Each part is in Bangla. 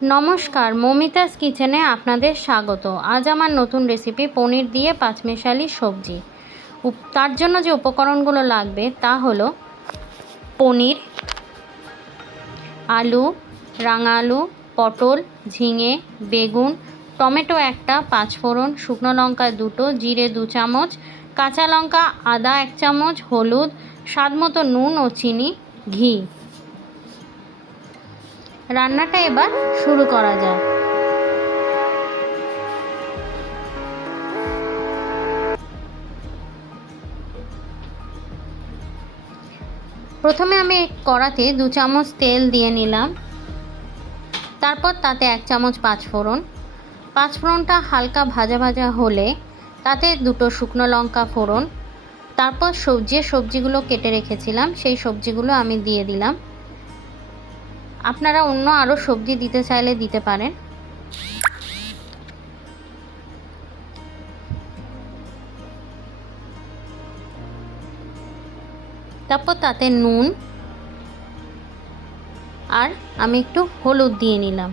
নমস্কার, মমিতাস কিচেনে আপনাদের স্বাগত। আজ আমার নতুন রেসিপি পনির দিয়ে পাঁচমিশালি সবজি। তার জন্য যে উপকরণগুলো লাগবে তা হলো পনির, আলু, রাঙা আলু, পটল, ঝিঙে, বেগুন, টমেটো একটা, পাঁচফোড়ন, শুকনো লঙ্কা দুটো, জিরে 2 চামচ, কাঁচা লঙ্কা, আদা 1 চামচ, হলুদ, স্বাদমতো নুন ও চিনি, ঘি। রান্নাটা এবার শুরু করা যায়। প্রথমে আমি কড়াতে 2 চামচ তেল দিয়ে নিলাম। তারপর তাতে 1 চামচ পাঁচফোড়নটা হালকা ভাজা ভাজা হলে তাতে 2টো শুকনো লঙ্কা ফোড়ন। তারপর সবজিগুলো কেটে রেখেছিলাম সেই সবজিগুলো আমি দিয়ে দিলাম। আপনারা অন্য আরও সবজি দিতে চাইলে দিতে পারেন। তারপর তাতে নুন আর আমি একটু হলুদ দিয়ে নিলাম।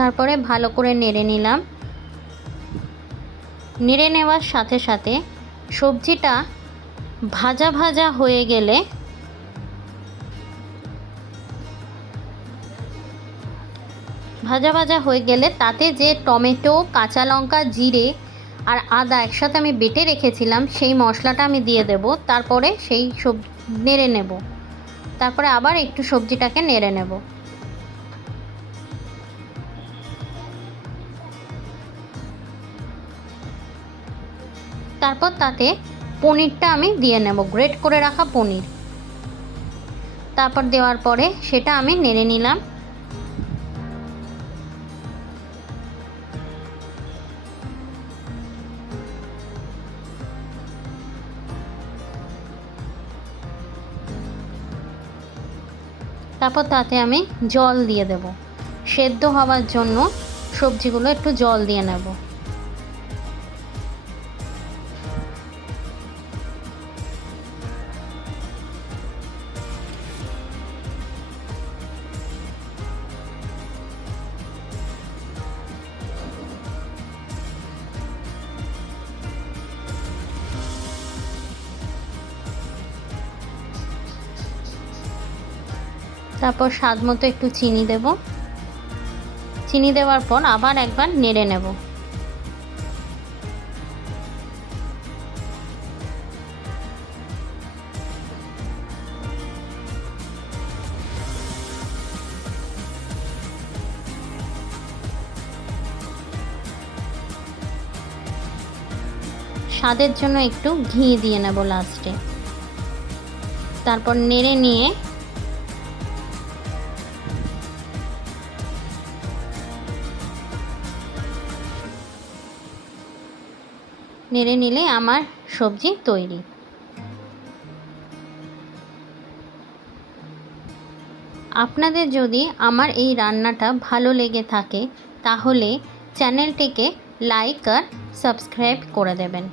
তারপরে ভালো করে নেড়ে নিলাম। নেড়ে নেওয়ার সাথে সাথে সবজিটা ভাজা ভাজা হয়ে গেলে তাতে যে টমেটো, কাঁচা লঙ্কা, জিরে আর আদা একসাথে আমি বেটে রেখেছিলাম সেই মশলাটা আমি দিয়ে দেব। তারপরে সেই নেড়ে নেব। তারপরে আবার একটু সবজিটাকে নেড়ে নেব। তারপর তাতে পনিরটা আমি দিয়ে নেব, গ্রেট করে রাখা পনির। তারপর দেওয়ার পরে সেটা আমি নেড়ে নিলাম। তারপর তাতে আমি জল দিয়ে দেব। সেদ্ধ হওয়ার জন্য সবজিগুলো একটু জল দিয়ে নেব। তারপর স্বাদ মতো একটু চিনি দেব। চিনি দেওয়ার পর আবার একবার নেড়ে নেব। স্বাদের জন্য একটু ঘি দিয়ে নেব লাস্টে। তারপর নেড়ে নিলে আমার সবজি তৈরি। আপনাদের যদি আমার এই রান্নাটা ভালো লেগে থাকে তাহলে চ্যানেলটিকে লাইক আর সাবস্ক্রাইব করে দেবেন।